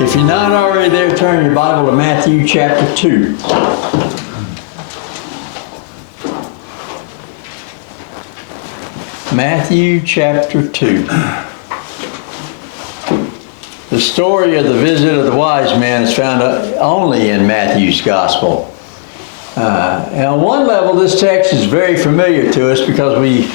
If you're not already there, turn your Bible to Matthew chapter 2. Matthew chapter 2. The story of the visit of the wise men is found only in Matthew's Gospel. And on one level, this text is very familiar to us because we've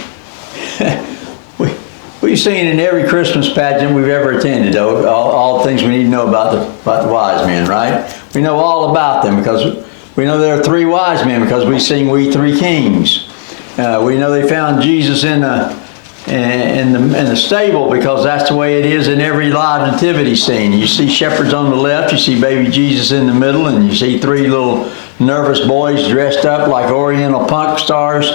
seen in every Christmas pageant we've ever attended all the things we need to know about the wise men, right? We know all about them because we know there are three wise men because we sing "We Three Kings." We know they found Jesus in the stable because that's the way it is in every live nativity scene. You see shepherds on the left, you see baby Jesus in the middle, and you see three little nervous boys dressed up like Oriental punk stars,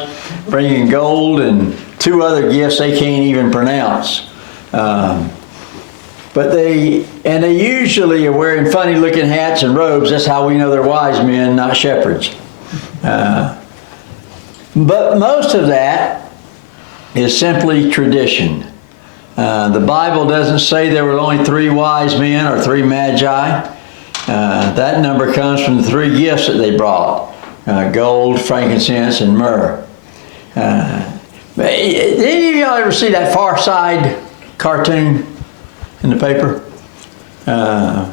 bringing gold and two other gifts they can't even pronounce. But they usually are wearing funny looking hats and robes. That's how we know they're wise men, not shepherds. But most of that is simply tradition. The Bible doesn't say there were only three wise men or three magi. That number comes from the three gifts that they brought: gold, frankincense, and myrrh. Did any of y'all ever see that Far Side cartoon in the paper? I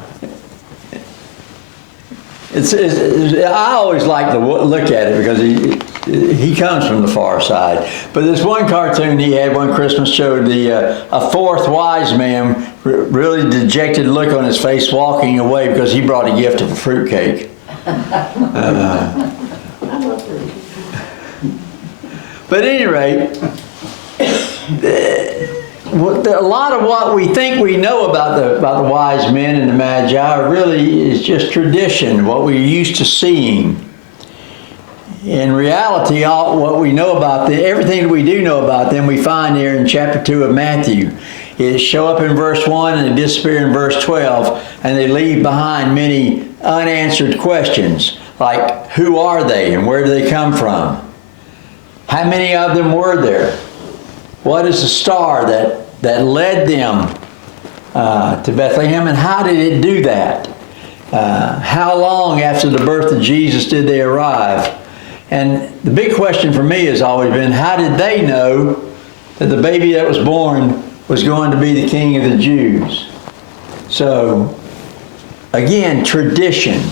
always like to look at it because he comes from the far side. But this one cartoon he had one Christmas showed a fourth wise man, really dejected look on his face, walking away because he brought a gift of a fruitcake. But at any rate, a lot of what we think we know about the wise men and the magi really is just tradition, what we're used to seeing. In reality, what we know about them, everything that we do know about them, we find here in chapter 2 of Matthew. It show up in verse 1 and they disappear in verse 12, and they leave behind many unanswered questions, like who are they and where do they come from? How many of them were there? What is the star that led them to Bethlehem, and how did it do that? How long after the birth of Jesus did they arrive? And the big question for me has always been, how did they know that the baby that was born was going to be the King of the Jews? So, again, tradition.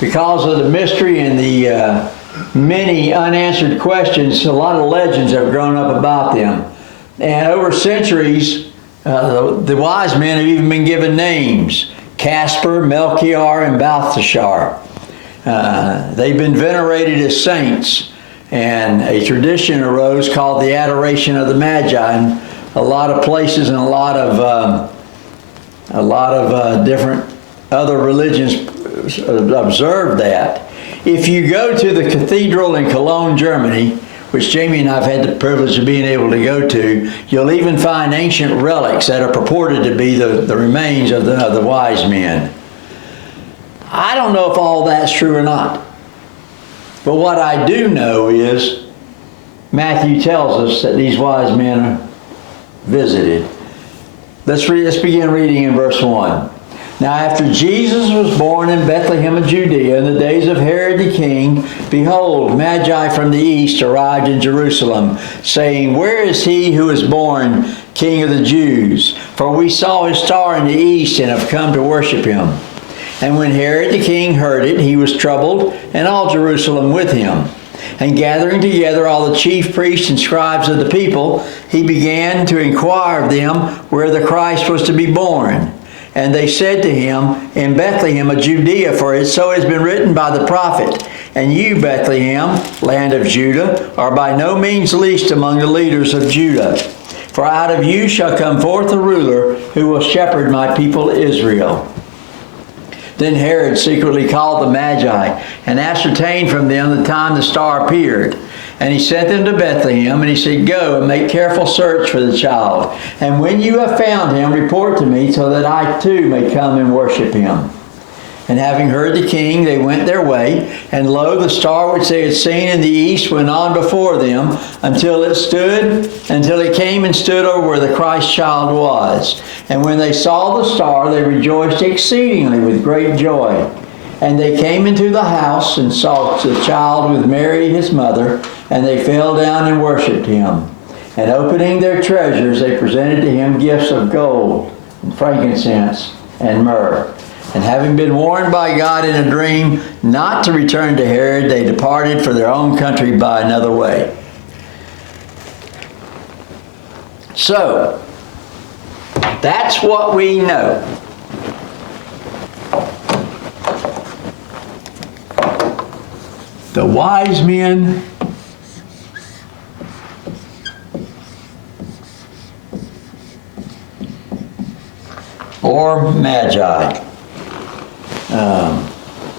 Because of the mystery and the many unanswered questions, a lot of legends have grown up about them. And over centuries, the wise men have even been given names: Casper, Melchior, and Balthasar. They've been venerated as saints, and a tradition arose called the Adoration of the Magi. And a lot of places and a lot of different other religions observe that. If you go to the cathedral in Cologne, Germany, which Jamie and I have had the privilege of being able to go to, you'll even find ancient relics that are purported to be the remains of the wise men. I don't know if all that's true or not. But what I do know is Matthew tells us that these wise men visited. Let's begin reading in verse 1. Now after Jesus was born in Bethlehem of Judea in the days of Herod the king, behold, Magi from the east arrived in Jerusalem, saying, Where is he who is born King of the Jews? For we saw his star in the east and have come to worship him. And when Herod the king heard it, he was troubled, and all Jerusalem with him. And gathering together all the chief priests and scribes of the people, he began to inquire of them where the Christ was to be born. And they said to him, In Bethlehem of Judea, for it so has been written by the prophet, And you, Bethlehem, land of Judah, are by no means least among the leaders of Judah. For out of you shall come forth a ruler who will shepherd my people Israel. Then Herod secretly called the Magi and ascertained from them the time the star appeared. And he sent them to Bethlehem, and he said, Go and make careful search for the child. And when you have found him, report to me, so that I too may come and worship him. And having heard the king, they went their way. And lo, the star which they had seen in the east went on before them until it came and stood over where the Christ child was. And when they saw the star, they rejoiced exceedingly with great joy. And they came into the house and saw the child with Mary his mother, and they fell down and worshipped him. And opening their treasures, they presented to him gifts of gold, and frankincense, and myrrh. And having been warned by God in a dream not to return to Herod, they departed for their own country by another way. So, that's what we know. The wise men or magi.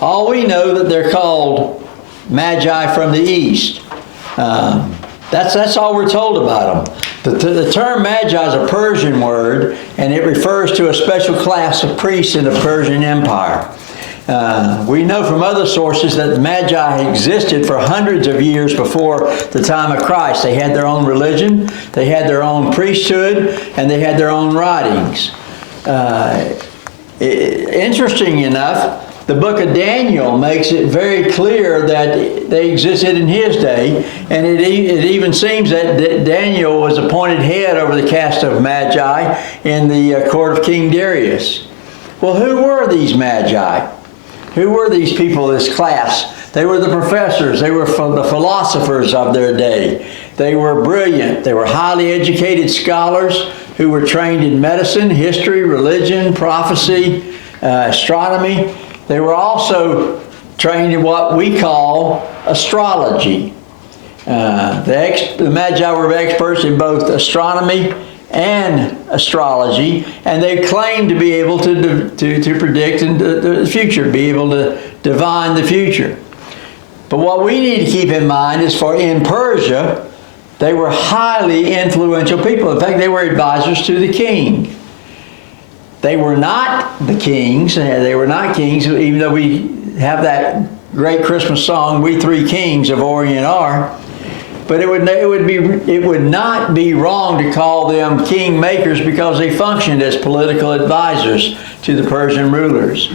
All we know that they're called magi from the east. That's all we're told about them. The term magi is a Persian word, and it refers to a special class of priests in the Persian Empire. We know from other sources that the Magi existed for hundreds of years before the time of Christ. They had their own religion, they had their own priesthood, and they had their own writings. Interesting enough, the book of Daniel makes it very clear that they existed in his day, and it even seems that Daniel was appointed head over the caste of Magi in the court of King Darius. Well, who were these Magi? Who were these people, this class? They were the professors. They were the philosophers of their day. They were brilliant. They were highly educated scholars who were trained in medicine, history, religion, prophecy, astronomy. They were also trained in what we call astrology. The Magi were experts in both astronomy and astrology, and they claimed to be able to predict the future, be able to divine the future. But what we need to keep in mind is in Persia, they were highly influential people. In fact, they were advisors to the king. They were not the kings. They were not kings, even though we have that great Christmas song, "We Three Kings of Orient Are." But it would not be wrong to call them king makers because they functioned as political advisors to the Persian rulers.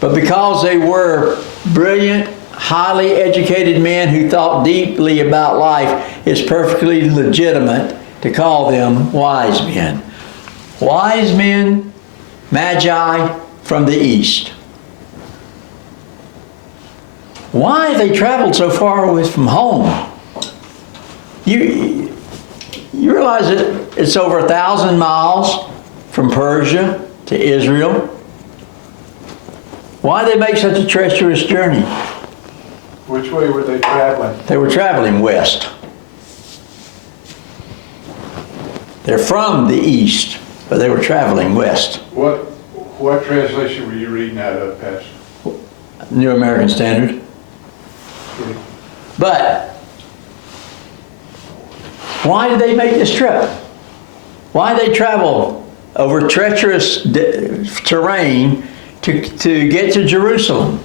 But because they were brilliant, highly educated men who thought deeply about life, it's perfectly legitimate to call them wise men. Wise men, magi from the east. Why have they traveled so far away from home? You realize that it's over 1,000 miles from Persia to Israel? Why did they make such a treacherous journey? Which way were they traveling? They were traveling west. They're from the east, but they were traveling west. What translation were you reading out of, Pastor? New American Standard. Okay. But why did they make this trip? Why did they travel over treacherous terrain to get to Jerusalem?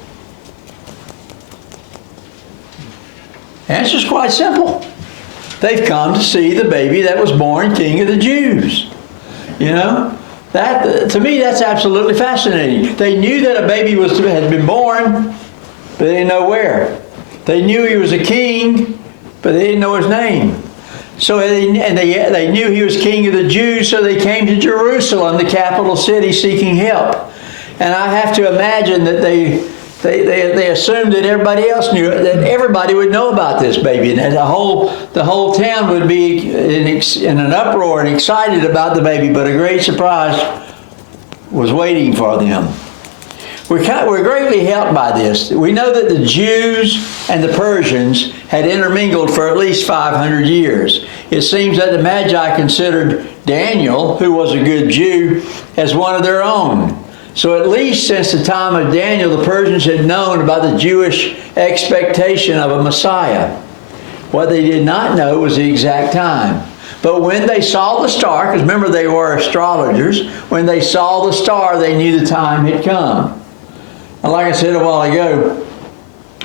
The answer is quite simple. They've come to see the baby that was born King of the Jews. You know, that to me that's absolutely fascinating. They knew that a baby had been born, but they didn't know where. They knew he was a king, but they didn't know his name. So they knew he was King of the Jews, so they came to Jerusalem, the capital city, seeking help. And I have to imagine that they assumed that everybody else knew it, that everybody would know about this baby, and that the whole town would be in an uproar and excited about the baby. But a great surprise was waiting for them. We're greatly helped by this. We know that the Jews and the Persians had intermingled for at least 500 years. It seems that the Magi considered Daniel, who was a good Jew, as one of their own. So at least since the time of Daniel, the Persians had known about the Jewish expectation of a Messiah. What they did not know was the exact time. But when they saw the star, because remember they were astrologers, when they saw the star, they knew the time had come. And like I said a while ago,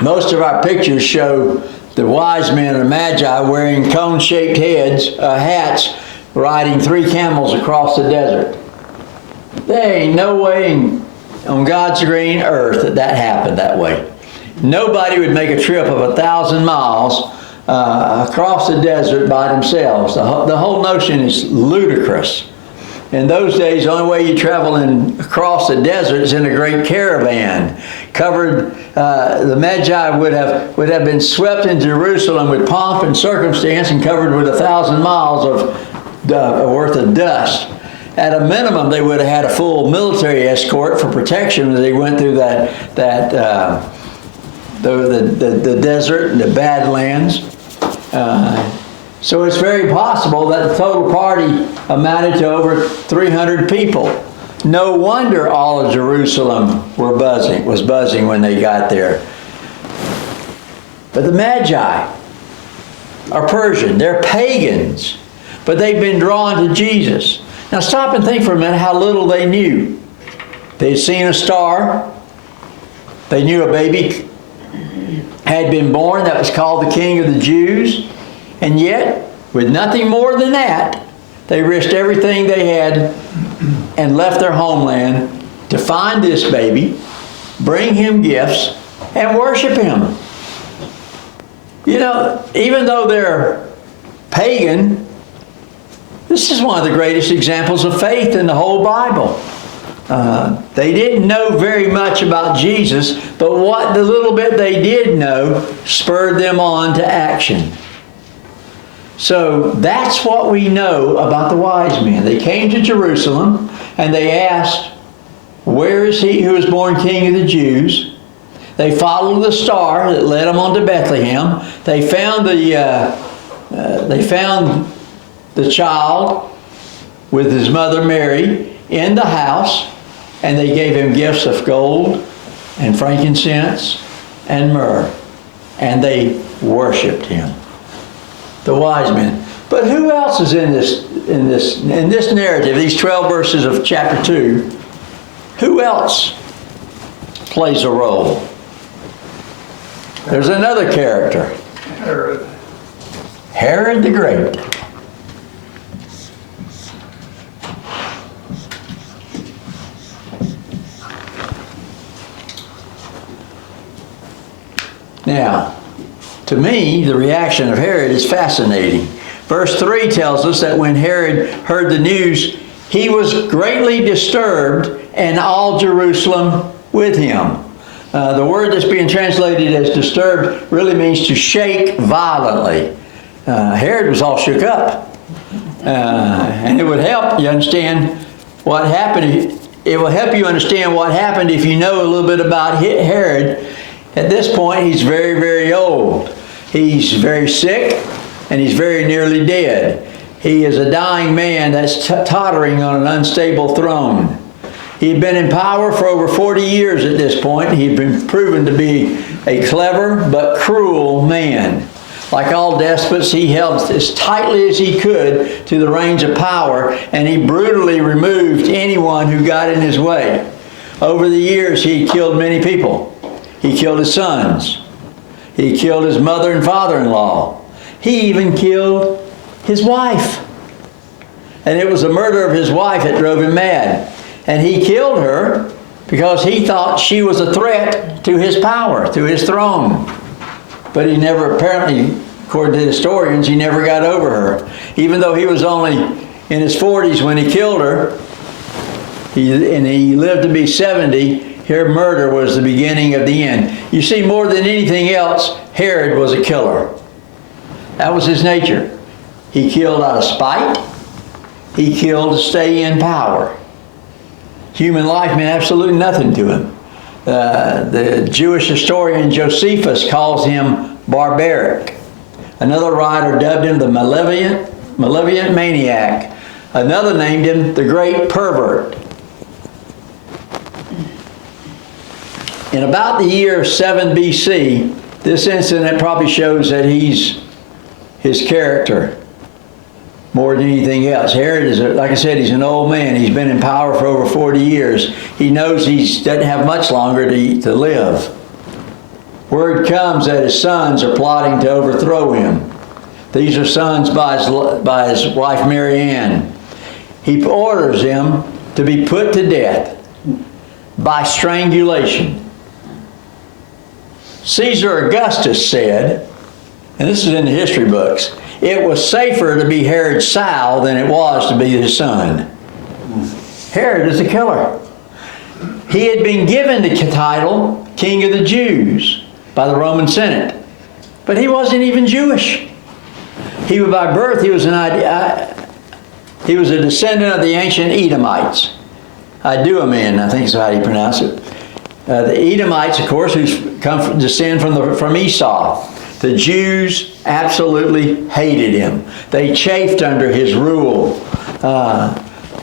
most of our pictures show the wise men and magi wearing cone-shaped hats, riding 3 camels across the desert. There ain't no way on God's green earth that happened that way. Nobody would make a trip of 1,000 miles across the desert by themselves. The whole notion is ludicrous. In those days, the only way you travel across the desert is in a great caravan. Covered, the Magi would have been swept into Jerusalem with pomp and circumstance and covered with 1,000 miles worth of dust. At a minimum, they would have had a full military escort for protection as they went through the desert and the Badlands. So it's very possible that the total party amounted to over 300 people. No wonder all of Jerusalem was buzzing when they got there. But the Magi are Persian. They're pagans. But they've been drawn to Jesus. Now stop and think for a minute how little they knew. They'd seen a star. They knew a baby had been born that was called the King of the Jews. And yet, with nothing more than that, they risked everything they had and left their homeland to find this baby, bring him gifts, and worship him. You know, even though they're pagan, this is one of the greatest examples of faith in the whole Bible. They didn't know very much about Jesus, but what the little bit they did know spurred them on to action. So that's what we know about the wise men. They came to Jerusalem and they asked, "Where is he who was born King of the Jews?" They followed the star that led them on to Bethlehem. They found the child with his mother Mary in the house, and they gave him gifts of gold and frankincense and myrrh, and they worshipped him. The wise men. But who else is in this narrative, these 12 verses of chapter 2? Who else plays a role? There's another character. Herod the Great. Now, to me, the reaction of Herod is fascinating. Verse 3 tells us that when Herod heard the news, he was greatly disturbed, and all Jerusalem with him. The word that's being translated as disturbed really means to shake violently. Herod was all shook up. And it would help you understand what happened. It will help you understand what happened if you know a little bit about Herod. At this point, he's very, very old. He's very sick, and he's very nearly dead. He is a dying man that's tottering on an unstable throne. He had been in power for over 40 years at this point. He had been proven to be a clever but cruel man. Like all despots, he held as tightly as he could to the reins of power, and he brutally removed anyone who got in his way. Over the years, he killed many people. He killed his sons. He killed his mother and father-in-law. He even killed his wife. And it was the murder of his wife that drove him mad. And he killed her because he thought she was a threat to his power, to his throne. But he never, apparently, according to historians, he never got over her. Even though he was only in his 40s when he killed her, and he lived to be 70, her murder was the beginning of the end. You see, more than anything else, Herod was a killer. That was his nature. He killed out of spite. He killed to stay in power. Human life meant absolutely nothing to him. The Jewish historian Josephus calls him barbaric. Another writer dubbed him the malevolent maniac. Another named him the great pervert. In about the year 7 BC, this incident probably shows that his character. more than anything else. Herod is, like I said, he's an old man. He's been in power for over 40 years. He knows he doesn't have much longer to live. Word comes that his sons are plotting to overthrow him. These are sons by his wife Mary Ann. He orders him to be put to death by strangulation. Caesar Augustus said, and this is in the history books, it was safer to be Herod's sow than it was to be his son. Herod is a killer. He had been given the title King of the Jews by the Roman Senate, but he wasn't even Jewish. He was by birth, he was a descendant of the ancient Edomites. Iduaman, I think is how you pronounce it. The Edomites, of course, who descend from Esau. The Jews absolutely hated him. They chafed under his rule.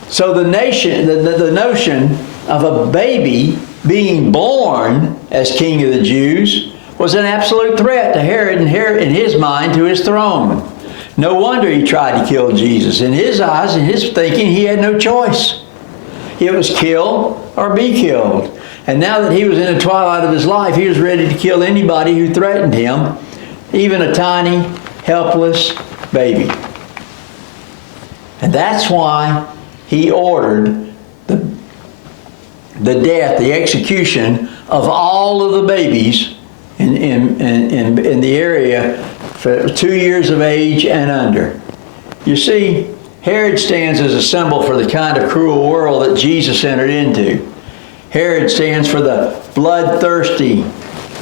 So the notion of a baby being born as king of the Jews was an absolute threat to Herod, in his mind, to his throne. No wonder he tried to kill Jesus. In his eyes, in his thinking, he had no choice. It was kill or be killed. And now that he was in the twilight of his life, he was ready to kill anybody who threatened him, even a tiny, helpless baby. And that's why he ordered the death, the execution of all of the babies in the area for 2 years of age and under. You see, Herod stands as a symbol for the kind of cruel world that Jesus entered into. Herod stands for the bloodthirsty,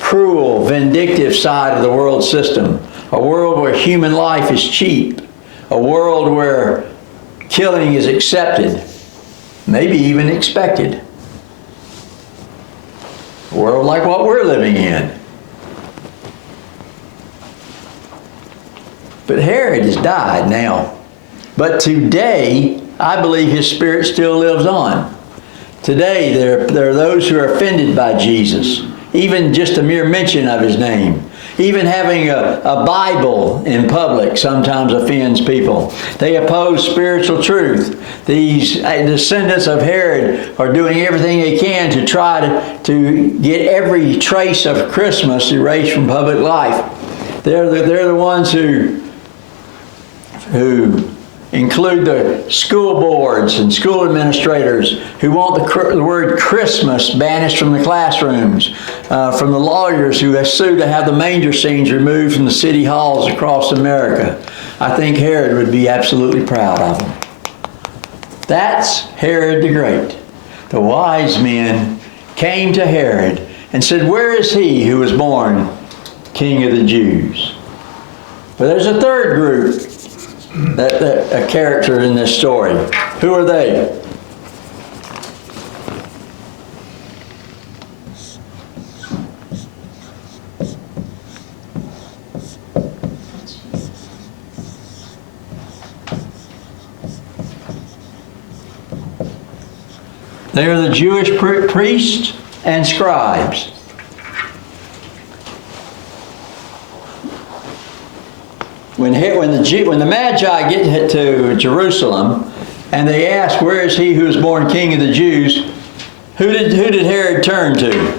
cruel, vindictive side of the world system. A world where human life is cheap. A world where killing is accepted, maybe even expected. A world like what we're living in. But Herod has died now. But today, I believe his spirit still lives on. Today, there are those who are offended by Jesus. Even just a mere mention of his name. Even having a Bible in public sometimes offends people. They oppose spiritual truth. These descendants of Herod are doing everything they can to try to get every trace of Christmas erased from public life. They're the ones who include the school boards and school administrators who want the word Christmas banished from the classrooms, from the lawyers who have sued to have the manger scenes removed from the city halls across America. I think Herod would be absolutely proud of them. That's Herod the Great. The wise men came to Herod and said, "Where is he who was born King of the Jews?" But there's a third group, a character in this story. Who are they? They are the Jewish priests and scribes. When the Magi get to Jerusalem and they ask, "Where is he who is born King of the Jews?" who did Herod turn to? The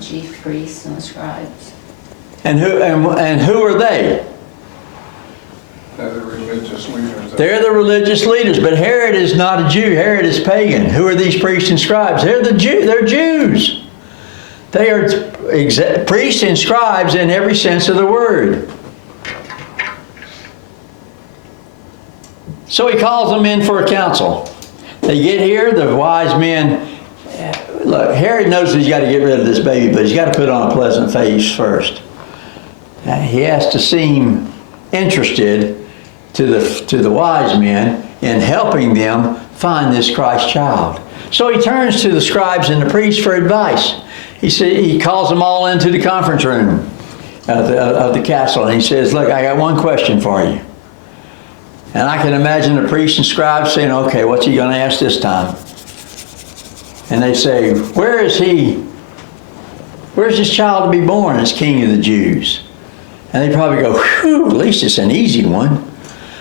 chief priests and the scribes. And who are they? They're the religious leaders. They're the religious leaders, but Herod is not a Jew. Herod is pagan. Who are these priests and scribes? They're Jews. They are priests and scribes in every sense of the word. So he calls them in for a council. They get here, the wise men. Look, Herod knows he's got to get rid of this baby, but he's got to put on a pleasant face first. He has to seem interested to the wise men in helping them find this Christ child. So he turns to the scribes and the priests for advice. He calls them all into the conference room of the castle, and he says, "Look, I got one question for you." And I can imagine the priests and scribes saying, "Okay, what's he going to ask this time?" And they say, Where's this child to be born as King of the Jews?" And they probably go, "Whew, at least it's an easy one."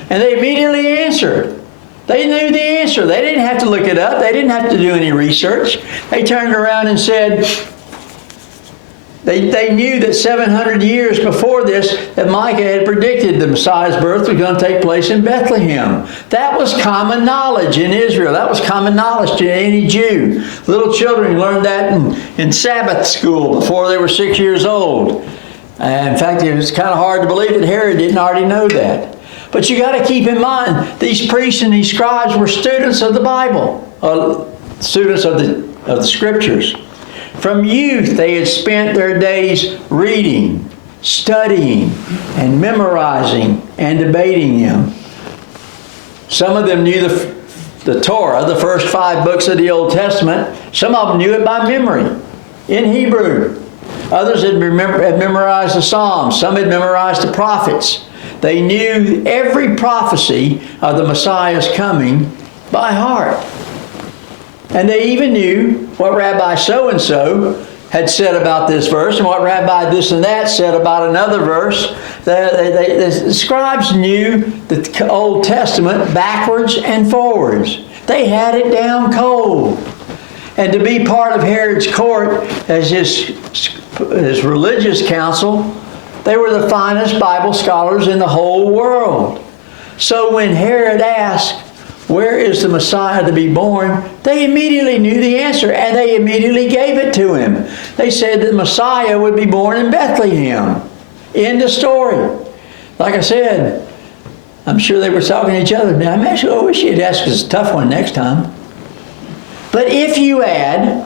And they immediately answered. They knew the answer. They didn't have to look it up. They didn't have to do any research. They turned around and said, they knew that 700 years before this, that Micah had predicted the Messiah's birth was going to take place in Bethlehem. That was common knowledge in Israel. That was common knowledge to any Jew. Little children learned that in Sabbath school before they were 6 years old. In fact, it was kind of hard to believe that Herod didn't already know that. But you got to keep in mind, these priests and these scribes were students of the Bible, students of the Scriptures. From youth, they had spent their days reading, studying, and memorizing and debating them. Some of them knew the Torah, the first 5 books of the Old Testament. Some of them knew it by memory in Hebrew. Others had memorized the Psalms. Some had memorized the prophets. They knew every prophecy of the Messiah's coming by heart. And they even knew what Rabbi so-and-so had said about this verse and what Rabbi this and that said about another verse. The scribes knew the Old Testament backwards and forwards. They had it down cold. And to be part of Herod's court as his religious council, they were the finest Bible scholars in the whole world. So when Herod asked, "Where is the Messiah to be born?" they immediately knew the answer, and they immediately gave it to him. They said that the Messiah would be born in Bethlehem. End of story. Like I said, I'm sure they were talking to each other. Now, I wish you'd ask us a tough one next time. But if you add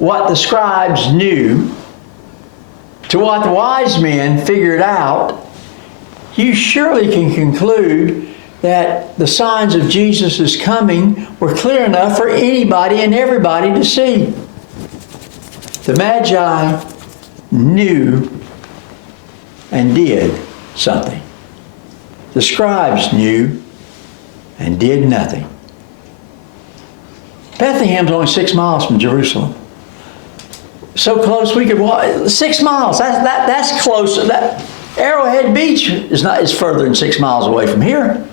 what the scribes knew to what the wise men figured out, you surely can conclude that the signs of Jesus' coming were clear enough for anybody and everybody to see. The Magi knew and did something. The scribes knew and did nothing. Bethleham's only 6 miles from Jerusalem. So close we could walk. 6 miles. That's close. That Arrowhead Beach is further than 6 miles away from here.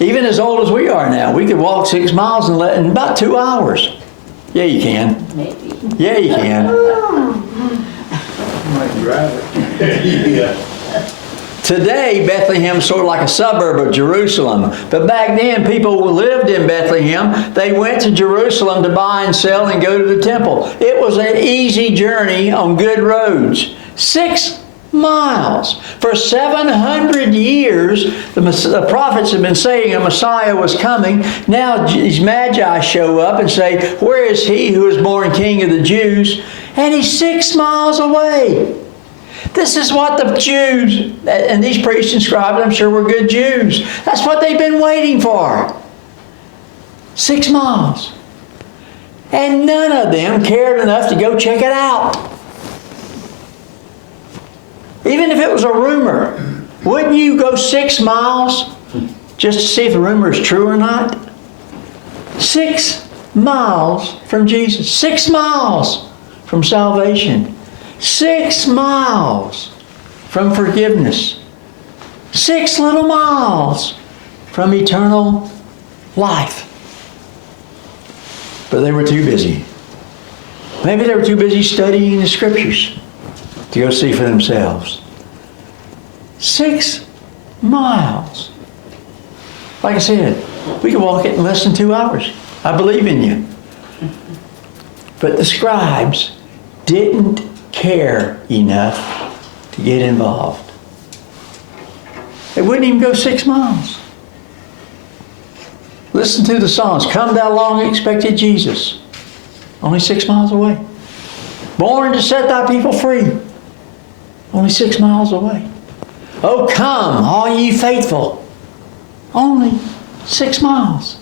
Even as old as we are now, we could walk 6 miles in about 2 hours. Yeah, you can. Maybe. Yeah, you can. Might drive it. Yeah. Today, Bethlehem's sort of like a suburb of Jerusalem. But back then, people who lived in Bethlehem, they went to Jerusalem to buy and sell and go to the temple. It was an easy journey on good roads. 6 miles. For 700 years, the prophets have been saying a Messiah was coming. Now these Magi show up and say, "Where is he who was born King of the Jews?" And he's 6 miles away. This is what the Jews, and these priests and scribes, I'm sure were good Jews. That's what they've been waiting for. 6 miles. And none of them cared enough to go check it out. Even if it was a rumor, wouldn't you go 6 miles just to see if the rumor is true or not? 6 miles from Jesus. 6 miles from salvation. 6 miles from forgiveness. 6 little miles from eternal life. But they were too busy. Maybe they were too busy studying the Scriptures to go see for themselves. 6 miles. Like I said, we could walk it in less than 2 hours. I believe in you. But the scribes didn't care enough to get involved. They wouldn't even go 6 miles. Listen to the songs. "Come thou long expected Jesus." Only 6 miles away. "Born to set thy people free." Only 6 miles away. "Oh come, all ye faithful." Only 6 miles.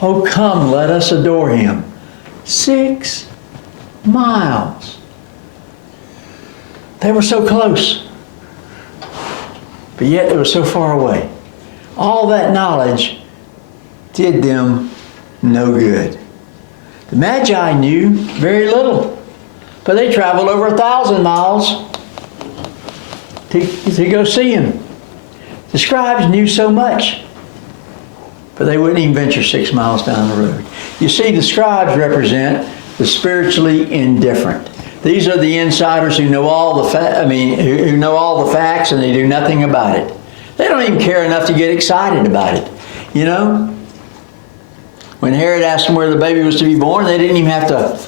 "Oh come, let us adore him." 6 miles. They were so close, but yet they were so far away. All that knowledge did them no good. The Magi knew very little, but they traveled over 1,000 miles to go see him. The scribes knew so much, but they wouldn't even venture 6 miles down the road. You see, the scribes represent the spiritually indifferent. These are the insiders who know all the who know all the facts, and they do nothing about it. They don't even care enough to get excited about it. You know, when Herod asked them where the baby was to be born, they didn't even have to.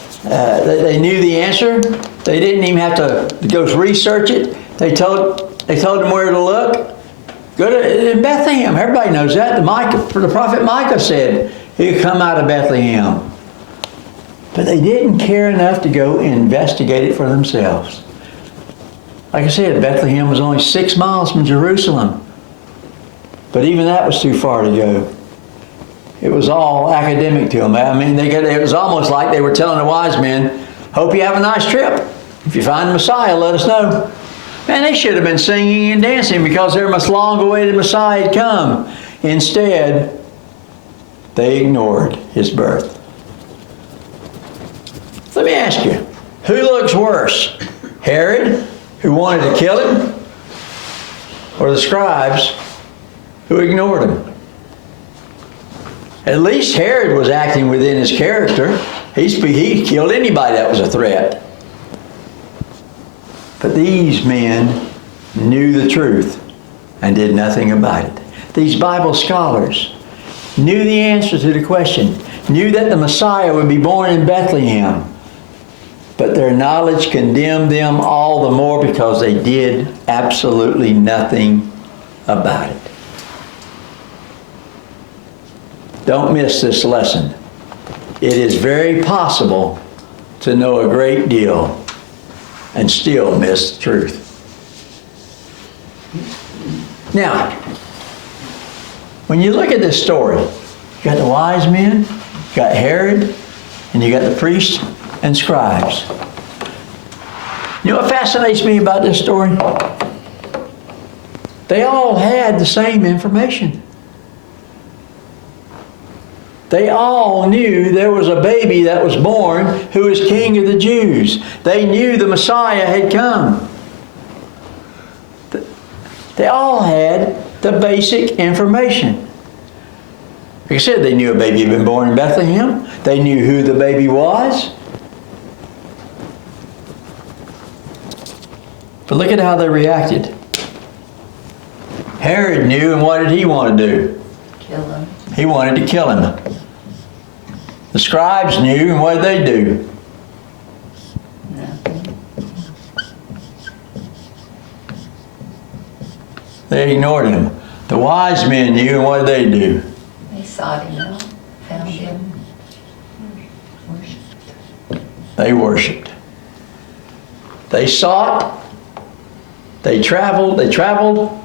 They knew the answer. They didn't even have to go research it. They told them where to look. Go to Bethlehem. Everybody knows that. The prophet Micah said he'd come out of Bethlehem. But they didn't care enough to go investigate it for themselves. Like I said, Bethlehem was only 6 miles from Jerusalem. But even that was too far to go. It was all academic to them. I mean, it was almost like they were telling the wise men, hope you have a nice trip. If you find the Messiah, let us know. Man, they should have been singing and dancing because their most long-awaited Messiah had come. Instead, they ignored his birth. Let me ask you, who looks worse? Herod, who wanted to kill him, or the scribes who ignored him? At least Herod was acting within his character. He killed anybody that was a threat. But these men knew the truth and did nothing about it. These Bible scholars knew the answer to the question, knew that the Messiah would be born in Bethlehem. But their knowledge condemned them all the more because they did absolutely nothing about it. Don't miss this lesson. It is very possible to know a great deal and still miss the truth. Now, when you look at this story, you got the wise men, you got Herod, and you got the priests and scribes. You know what fascinates me about this story? They all had the same information. They all knew there was a baby that was born who was king of the Jews. They knew the Messiah had come. They all had the basic information. Like I said, they knew a baby had been born in Bethlehem. They knew who the baby was. But look at how they reacted. Herod knew, and what did he want to do? Kill him. He wanted to kill him. The scribes knew, and what did they do? Nothing. They ignored him. The wise men knew, and what did they do? They sought him out, found him, worshipped. They worshiped. They sought. They traveled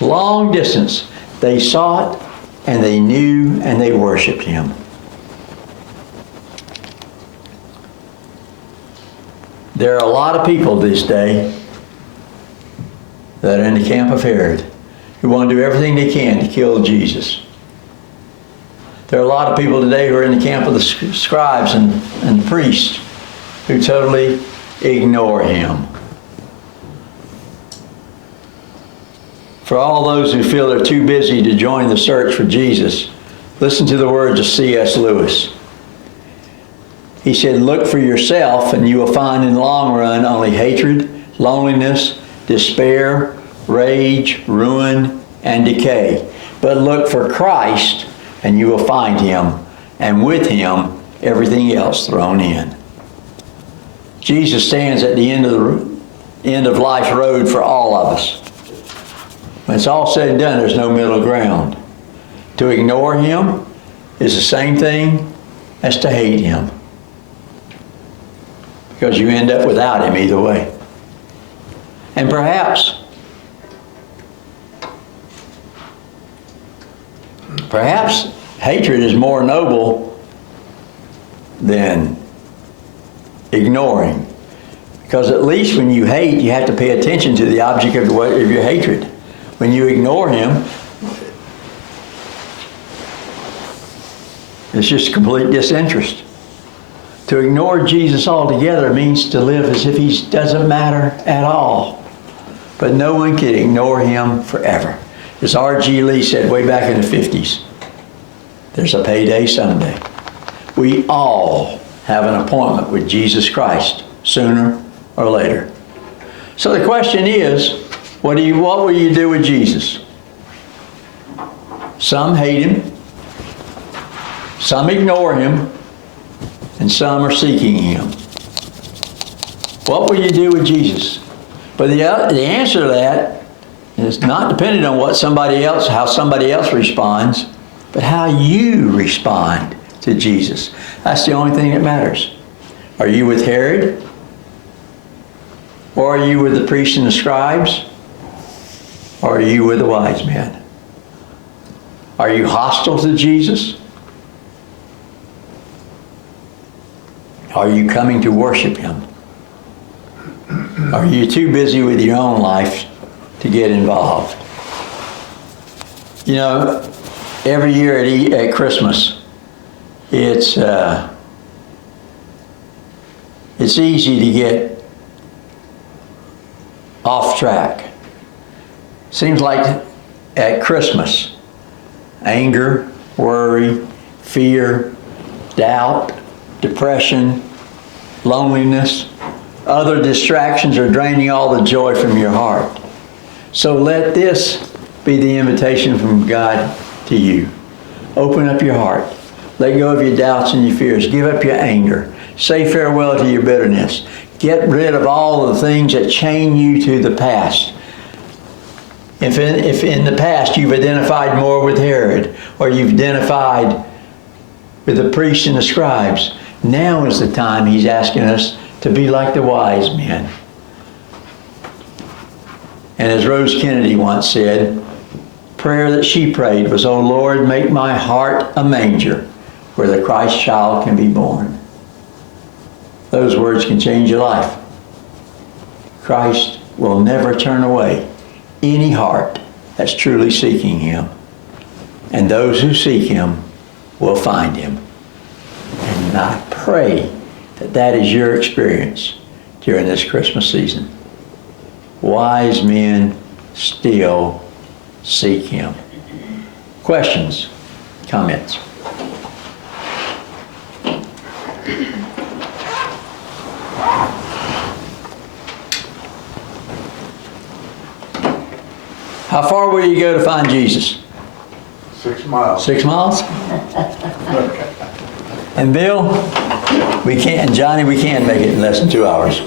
long distance. They sought, and they knew, and they worshiped him. There are a lot of people this day that are in the camp of Herod who want to do everything they can to kill Jesus. There are a lot of people today who are in the camp of the scribes and the priests who totally ignore him. For all those who feel they're too busy to join the search for Jesus, listen to the words of C.S. Lewis. He said, look for yourself and you will find in the long run only hatred, loneliness, despair, rage, ruin, and decay. But look for Christ and you will find him, and with him everything else thrown in. Jesus stands at the end of life's road for all of us. When it's all said and done, there's no middle ground. To ignore him is the same thing as to hate him. Because you end up without him either way. And perhaps hatred is more noble than ignoring. Because at least when you hate, you have to pay attention to the object of your hatred. When you ignore him, it's just complete disinterest. To ignore Jesus altogether means to live as if he doesn't matter at all. But no one can ignore him forever. As R.G. Lee said way back in the 50s, there's a payday someday. We all have an appointment with Jesus Christ, sooner or later. So the question is, what will you do with Jesus? Some hate him, some ignore him, and some are seeking him. What will you do with Jesus? But the answer to that is not dependent on how somebody else responds, but how you respond to Jesus. That's the only thing that matters. Are you with Herod? Or are you with the priests and the scribes? Or are you with the wise men? Are you hostile to Jesus? Are you coming to worship him? Are you too busy with your own life to get involved? You know, every year at Christmas, it's easy to get off track. Seems like at Christmas, anger, worry, fear, doubt, depression, loneliness, other distractions are draining all the joy from your heart. So let this be the invitation from God to you. Open up your heart. Let go of your doubts and your fears. Give up your anger. Say farewell to your bitterness. Get rid of all the things that chain you to the past. If in the past you've identified more with Herod, or you've identified with the priests and the scribes, now is the time he's asking us to be like the wise men. And as Rose Kennedy once said, prayer that she prayed was, "Oh Lord, make my heart a manger where the Christ child can be born." Those words can change your life. Christ will never turn away any heart that's truly seeking him. And those who seek him will find him. And I pray that that is your experience during this Christmas season. Wise men still seek him. Questions? Comments? How far will you go to find Jesus? 6 miles. 6 miles? And Bill, we can't, and Johnny, we can't make it in less than 2 hours.